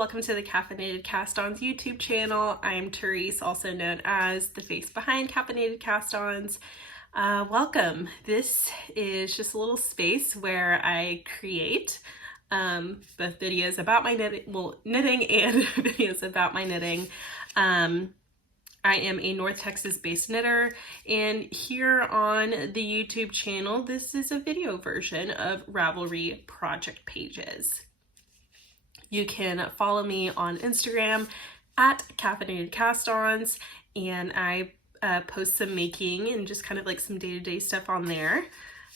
welcome to the Caffeinated Cast-Ons YouTube channel. I'm Therese, also known as the face behind Caffeinated Cast-Ons. Welcome. This is just a little space where I create both videos about my knitting and videos about my knitting. I am a North Texas based knitter, and here on the YouTube channel, this is a video version of Ravelry project pages. You can follow me on Instagram at Caffeinated Cast-Ons, and I post some making and just kind of like some day-to-day stuff on there.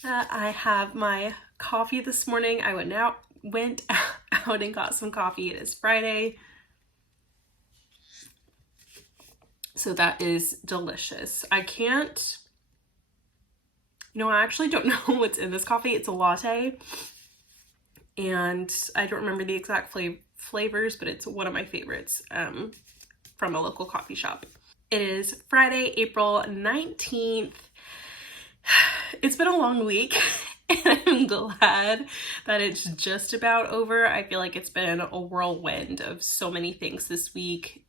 I have my coffee this morning. I went out and got some coffee. It is Friday. So that is delicious. I actually don't know what's in this coffee. It's a latte, and I don't remember the exact flavors, but it's one of my favorites from a local coffee shop. It is Friday, April 19th. It's been a long week, and I'm glad that it's just about over. I feel like it's been a whirlwind of so many things this week.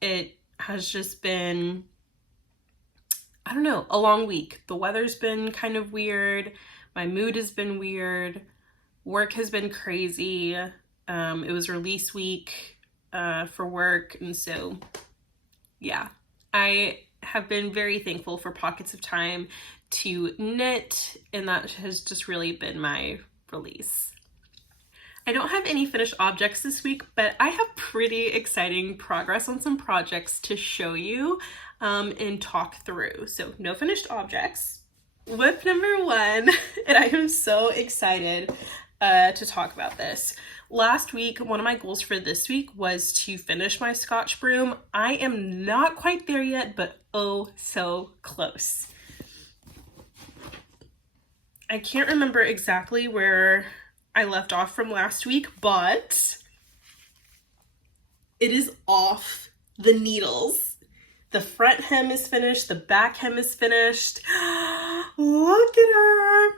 It has just been, I don't know, a long week. The weather's been kind of weird. My mood has been weird. Work has been crazy. It was release week for work, and so yeah, I have been very thankful for pockets of time to knit, and that has just really been my release. I don't have any finished objects this week, but I have pretty exciting progress on some projects to show you and talk through. So no finished objects. Whip number one, and I am so excited to talk about this. Last week, one of my goals for this week was to finish my Scotch Broom. I am not quite there yet, but oh so close. I can't remember exactly where I left off from last week, but it is off the needles. The front hem is finished, the back hem is finished. Look at her.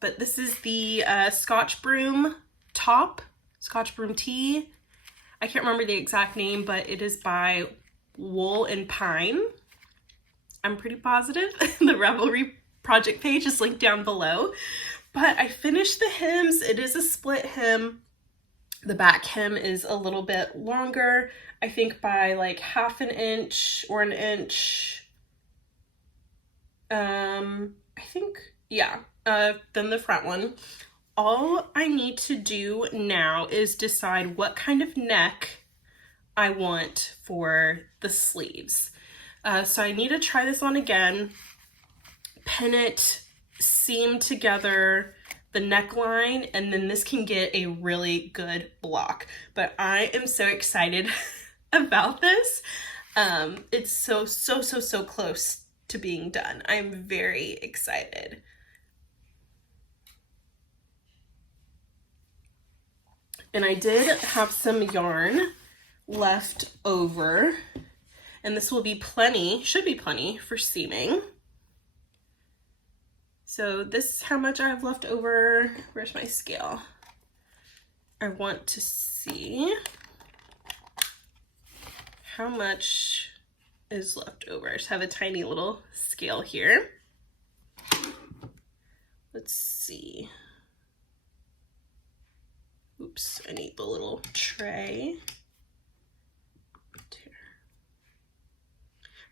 But this is the Scotch Broom top, Scotch Broom tee. I can't remember the exact name, but it is by Wool and Pine. I'm pretty positive. The Ravelry project page is linked down below. But I finished the hems. It is a split hem. The back hem is a little bit longer, I think by like half an inch or an inch. Than the front one. All I need to do now is decide what kind of neck I want for the sleeves. So I need to try this on again, pin it, seam together the neckline, and then this can get a really good block. But I am so excited about this. It's so close to being done. I'm very excited. And I did have some yarn left over, and this will be plenty, should be plenty for seaming. So this is how much I have left over. Where's my scale? I want to see how much is left over. I just have a tiny little scale here. Let's see. Oops, I need the little tray.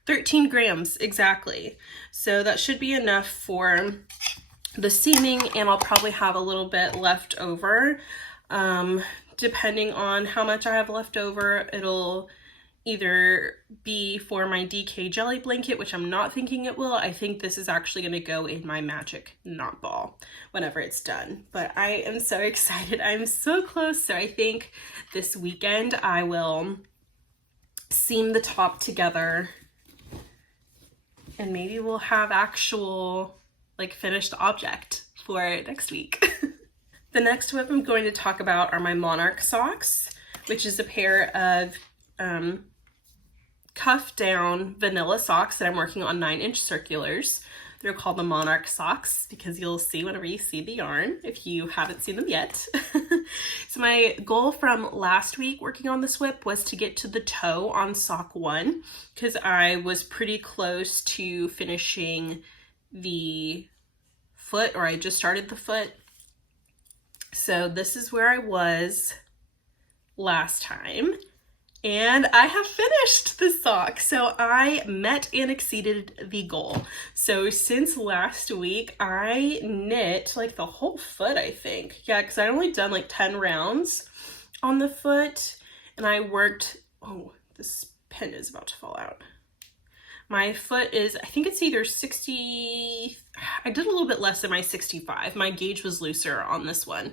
13 grams, exactly. So that should be enough for the seaming, and I'll probably have a little bit left over. Depending on how much I have left over, it'll either be for my DK jelly blanket, which I'm not thinking it will. I think this is actually going to go in my magic knot ball whenever it's done. But I am so excited. I'm so close. So I think this weekend I will seam the top together, and maybe we'll have actual like finished object for next week. The next whip I'm going to talk about are my Monarch socks, which is a pair of cuff down vanilla socks that I'm working on 9-inch circulars. They're called the Monarch socks because you'll see whenever you see the yarn if you haven't seen them yet. So my goal from last week working on this whip was to get to the toe on sock 1 because I was pretty close to finishing the foot, or I just started the foot. So this is where I was last time. And I have finished the sock. So I met and exceeded the goal. So since last week, I knit like the whole foot, I think. Yeah, because I only done like 10 rounds on the foot. And I worked, oh, this pen is about to fall out. My foot is, I think it's either 60, I did a little bit less than my 65. My gauge was looser on this one.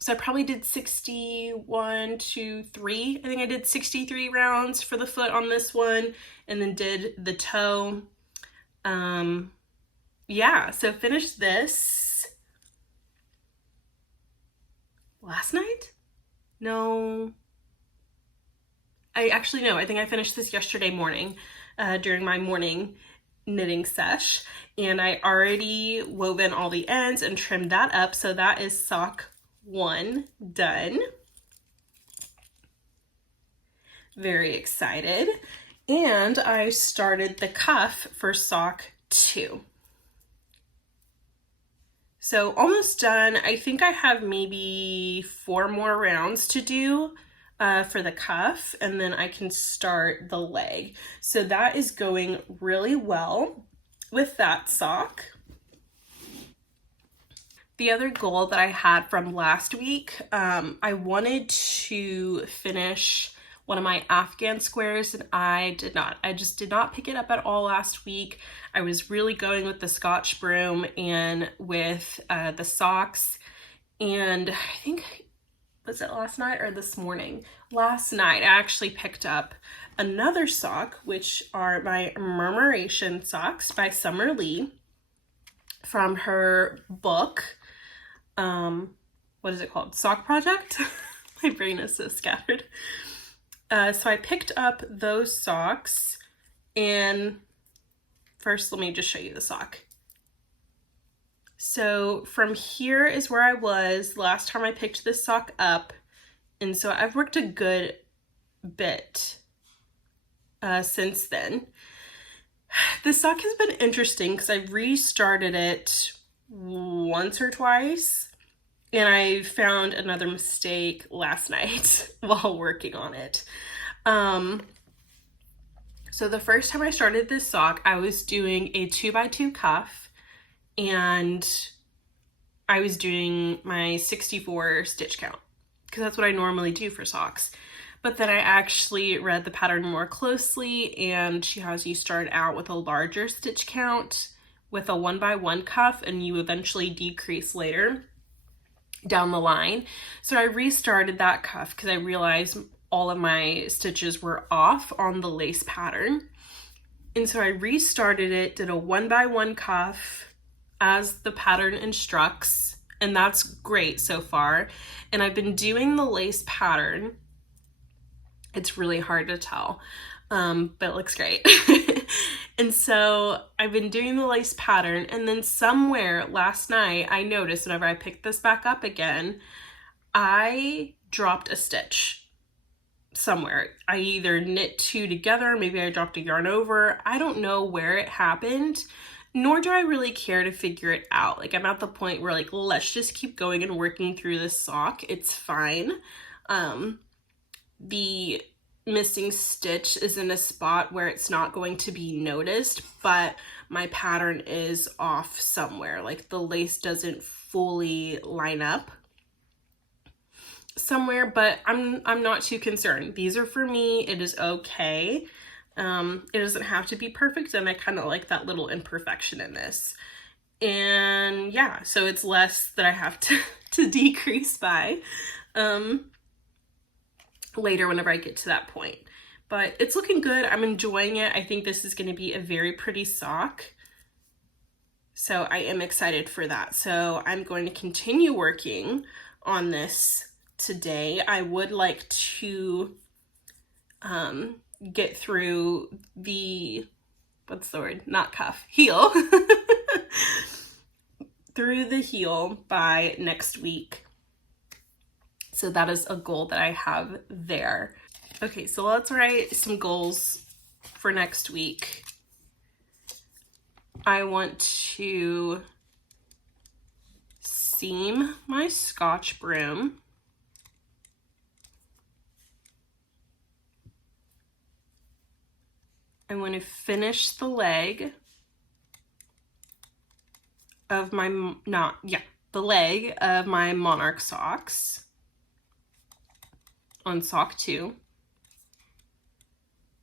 So I probably did 61 to 3. I think I did 63 rounds for the foot on this one, and then did the toe. Yeah, so finished this last night? No. I think I finished this yesterday morning during my morning knitting sesh, and I already woven all the ends and trimmed that up. So that is sock 1 done. Very excited. And I started the cuff for sock 2. So almost done. I think I have maybe 4 more rounds to do for the cuff, and then I can start the leg. So that is going really well with that sock. The other goal that I had from last week, I wanted to finish one of my Afghan squares, and I did not. I just did not pick it up at all last week. I was really going with the Scotch Broom and with the socks, and I think, was it last night or this morning? Last night, I actually picked up another sock, which are my Murmuration socks by Summer Lee from her book. What is it called? Sock Project? My brain is so scattered. So I picked up those socks, and first let me just show you the sock. So from here is where I was last time I picked this sock up, and so I've worked a good bit since then. This sock has been interesting because I restarted it once or twice, and I found another mistake last night while working on it. So the first time I started this sock, I was doing a 2x2 cuff, and I was doing my 64 stitch count because that's what I normally do for socks. But then I actually read the pattern more closely, and she has you start out with a larger stitch count with a 1x1 cuff, and you eventually decrease later down the line. So I restarted that cuff because I realized all of my stitches were off on the lace pattern. And so I restarted it, did a 1x1 cuff as the pattern instructs, and that's great so far. And I've been doing the lace pattern. It's really hard to tell, but it looks great. And so I've been doing the lace pattern, and then somewhere last night I noticed whenever I picked this back up again, I dropped a stitch somewhere. I either knit 2 together, maybe I dropped a yarn over. I don't know where it happened, nor do I really care to figure it out. Like, I'm at the point where, like, let's just keep going and working through this sock. It's fine. The missing stitch is in a spot where it's not going to be noticed, but my pattern is off somewhere. Like, the lace doesn't fully line up somewhere, but I'm not too concerned. These are for me. It is okay. It doesn't have to be perfect, and I kind of like that little imperfection in this. And yeah, so it's less that I have to decrease by later whenever I get to that point. But it's looking good. I'm enjoying it. I think this is going to be a very pretty sock. So I am excited for that. So I'm going to continue working on this today. I would like to get through the what's the word? Not cuff, heel. Through the heel by next week. So that is a goal that I have there. Okay, so let's write some goals for next week. I want to seam my Scotch Broom. I want to finish the leg of my, the leg of my Monarch socks on sock 2.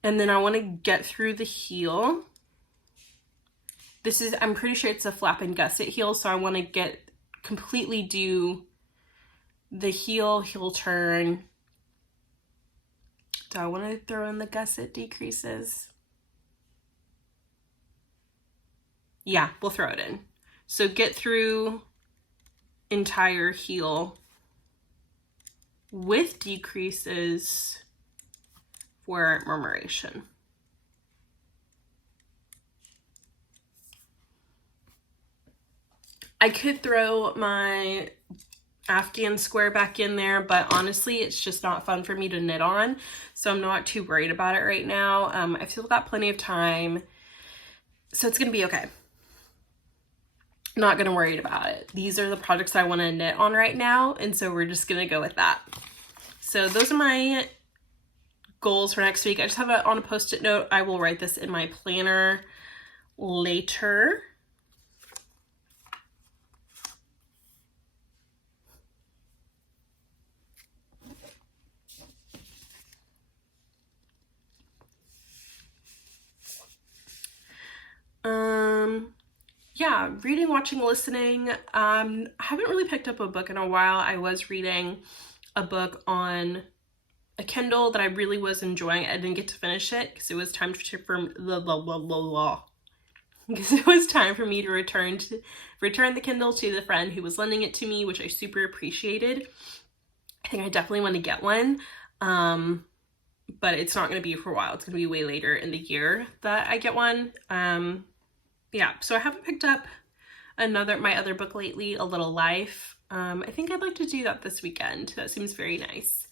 And then I want to get through the heel. This is, I'm pretty sure it's a flap and gusset heel, so I want to completely do the heel turn. Do I want to throw in the gusset decreases? Yeah, we'll throw it in. So get through entire heel with decreases for Murmuration. I could throw my Afghan square back in there, but honestly, it's just not fun for me to knit on, so I'm not too worried about it right now. I've still got plenty of time, so it's gonna be okay. Not gonna worry about it. These are the projects I want to knit on right now, and so we're just gonna go with that. So those are my goals for next week. I just have it on a post-it note. I will write this in my planner later. Yeah, reading, watching, listening. I haven't really picked up a book in a while. I was reading a book on a Kindle that I really was enjoying. I didn't get to finish it because it was time for me to return the Kindle to the friend who was lending it to me, which I super appreciated. I think I definitely want to get one, but it's not going to be for a while. It's going to be way later in the year that I get one. Yeah, so I haven't picked up my other book lately, A Little Life. I think I'd like to do that this weekend. That seems very nice.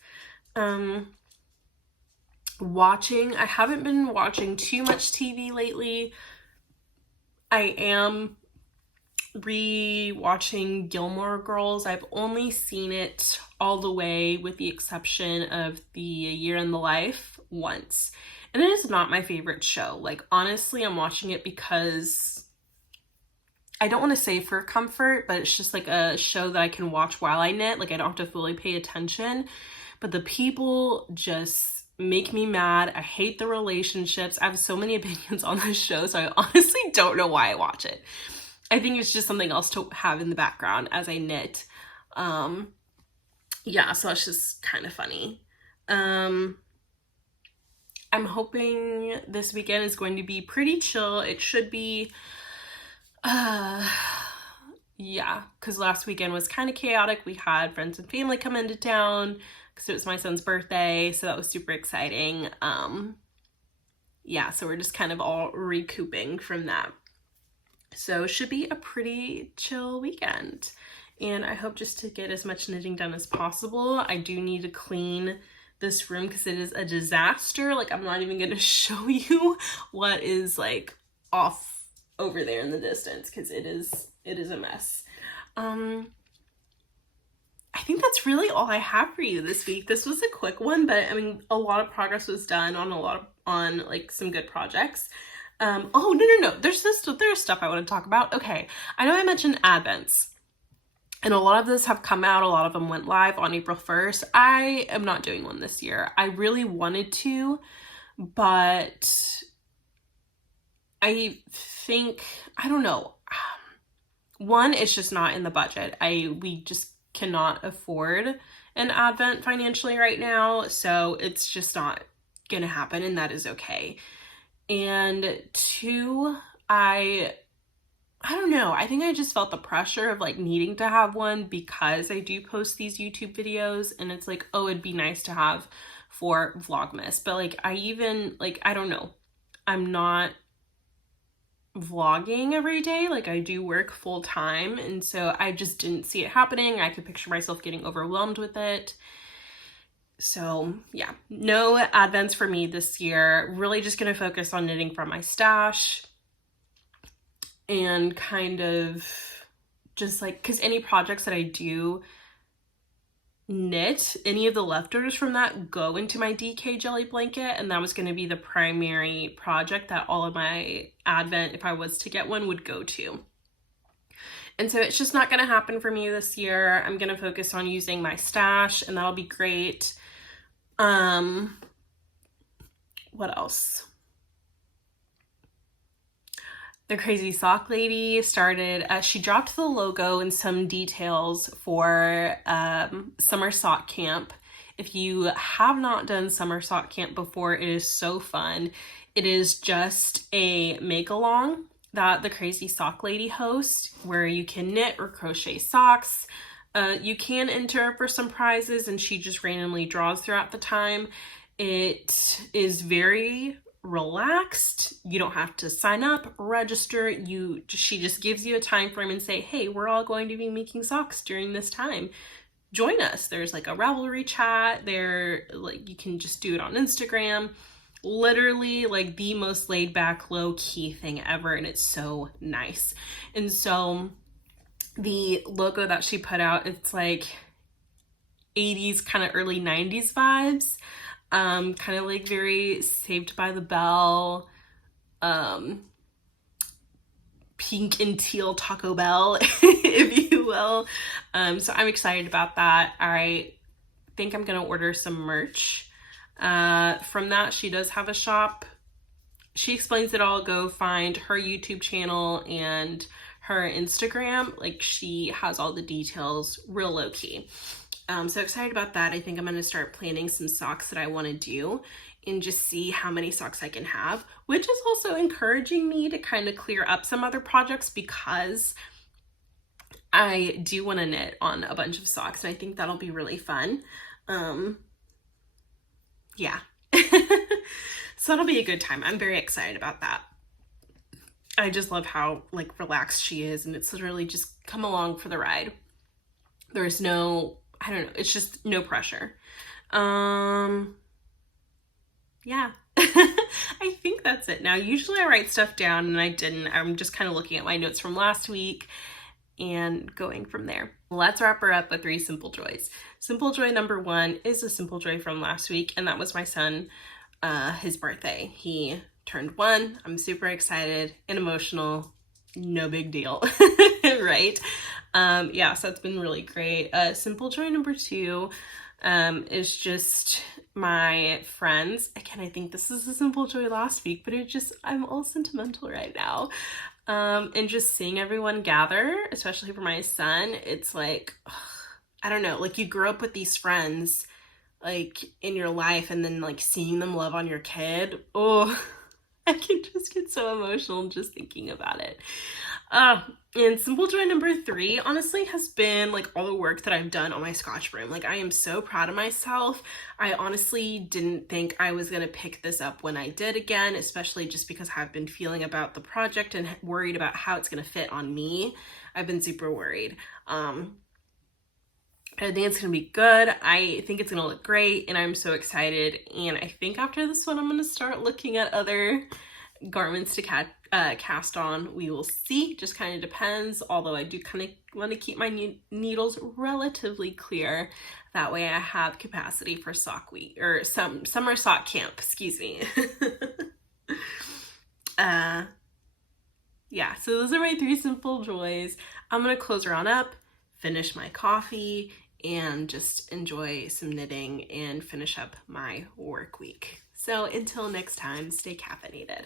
Watching, I haven't been watching too much TV lately. I am re-watching Gilmore Girls. I've only seen it all the way with the exception of the Year in the Life once. And it is not my favorite show. Like, honestly, I'm watching it because I don't want to say for comfort, but it's just like a show that I can watch while I knit. Like, I don't have to fully pay attention. But the people just make me mad. I hate the relationships. I have so many opinions on this show, so I honestly don't know why I watch it. I think it's just something else to have in the background as I knit. Yeah, so that's just kind of funny. I'm hoping this weekend is going to be pretty chill. It should be, yeah, because last weekend was kind of chaotic. We had friends and family come into town because it was my son's birthday, so that was super exciting. Yeah, so we're just kind of all recouping from that. So it should be a pretty chill weekend. And I hope just to get as much knitting done as possible. I do need to clean this room because it is a disaster. Like, I'm not even going to show you what is like off over there in the distance because it is a mess. I think that's really all I have for you this week. This was a quick one, but I mean, a lot of progress was done on like some good projects. Oh, no. There's stuff I want to talk about. Okay. I know I mentioned Advents. And a lot of this have come out. A lot of them went live on April 1st. I am not doing one this year. I really wanted to, but I think, I don't know. One, it's just not in the budget. We just cannot afford an Advent financially right now. So it's just not going to happen, and that is okay. And two, I don't know. I think I just felt the pressure of like needing to have one because I do post these YouTube videos, and it's like, oh, it'd be nice to have for Vlogmas. But like, I don't know. I'm not vlogging every day. Like, I do work full time, and so I just didn't see it happening. I could picture myself getting overwhelmed with it. So yeah, no advents for me this year. Really just gonna focus on knitting from my stash and kind of just like, because any projects that I do knit, any of the leftovers from that go into my DK jelly blanket, and that was going to be the primary project that all of my advent, if I was to get one, would go to. And so it's just not going to happen for me this year. I'm going to focus on using my stash, and that'll be great. What else? The Crazy Sock Lady started, she dropped the logo and some details for Summer Sock Camp. If you have not done Summer Sock Camp before, it is so fun. It is just a make-along that the Crazy Sock Lady hosts, where you can knit or crochet socks. You can enter for some prizes, and she just randomly draws throughout the time. It is very relaxed. You don't have to sign up, register. She just gives you a time frame and say, hey, we're all going to be making socks during this time. Join us. There's like a Ravelry chat there. Like, you can just do it on Instagram. Literally like the most laid back, low key thing ever. And it's so nice. And so the logo that she put out, it's like 80s, kind of early 90s vibes. Kind of like very Saved by the Bell, pink and teal Taco Bell, if you will. So I'm excited about that. I think I'm gonna order some merch from that. She does have a shop. She explains it all. Go find her YouTube channel and her Instagram. Like, she has all the details real low key. So excited about that. I think I'm going to start planning some socks that I want to do and just see how many socks I can have, which is also encouraging me to kind of clear up some other projects, because I do want to knit on a bunch of socks, and I think that'll be really fun. Yeah. So that'll be a good time. I'm very excited about that. I just love how like relaxed she is, and it's literally just come along for the ride. There's no, I don't know, it's just no pressure. Yeah. I think that's it. Now, usually I write stuff down, and I didn't. I'm just kind of looking at my notes from last week and going from there. Let's wrap her up with 3 simple joys. Simple joy number 1 is a simple joy from last week, and that was my son, his birthday. He turned 1. I'm super excited and emotional. No big deal, right? Yeah, so it's been really great. Simple joy number 2 is just my friends. Again, I think this is a simple joy last week, but I'm all sentimental right now. And just seeing everyone gather, especially for my son, it's like, I don't know, like you grew up with these friends like in your life, and then like seeing them love on your kid. Oh, I can just get so emotional just thinking about it. And simple joy number 3, honestly, has been like all the work that I've done on my Scotch Broom. Like, I am so proud of myself. I honestly didn't think I was going to pick this up when I did again, especially just because I've been feeling about the project and worried about how it's going to fit on me. I've been super worried. I think it's going to be good. I think it's going to look great, and I'm so excited. And I think after this one, I'm going to start looking at other garments to cast on. We will see. Just kind of depends. Although I do kind of want to keep my needles relatively clear. That way I have capacity for sock week, or summer sock camp, excuse me. Yeah, so those are my 3 simple joys. I'm going to close her on up, finish my coffee, and just enjoy some knitting and finish up my work week. So until next time, stay caffeinated.